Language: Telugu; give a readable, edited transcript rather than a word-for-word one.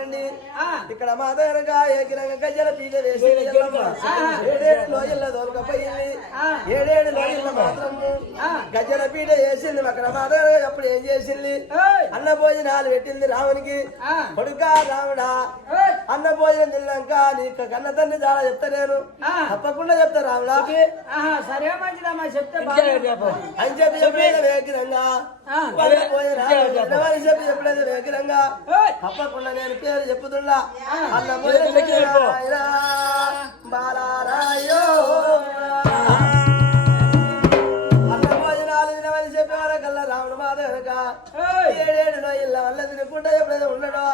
వచ్చినండి ఇక్కడ మా దగ్గర ఏకిరంగ గజ్జల పీట వేసి ఏడేడు లోయల్ల దొరకపోయింది ఏడేడు లోయల్ల మాత్రం గజ్జల పీట వేసింది అక్కడ మా దగ్గర అప్పుడు ఏం చేసింది అన్న భోజనాలు పెట్టింది రామునికి కొడుకా రాముడా అన్న భోజనం తిన్నాక నీకు కన్న తండ్రి చాలా చెప్తా నేను తప్పకుండా చెప్తా రాముడా సరే మంచిదమ్మా చెప్తే అని చెప్పి చెప్పలేదు వేకిరంగా చెప్పి చెప్పలేదు వేకిరంగా తప్పకుండా నేను పేరు చెప్పుతున్నా అన్న బాలారాయో అన్న భోజనాలు వినవని చెప్పేవాళ్ళ కల్లా రాముడు మాధవనక ఏడేడు ఇళ్ళ వల్ల తినకుండా ఎప్పుడైతే ఉండడో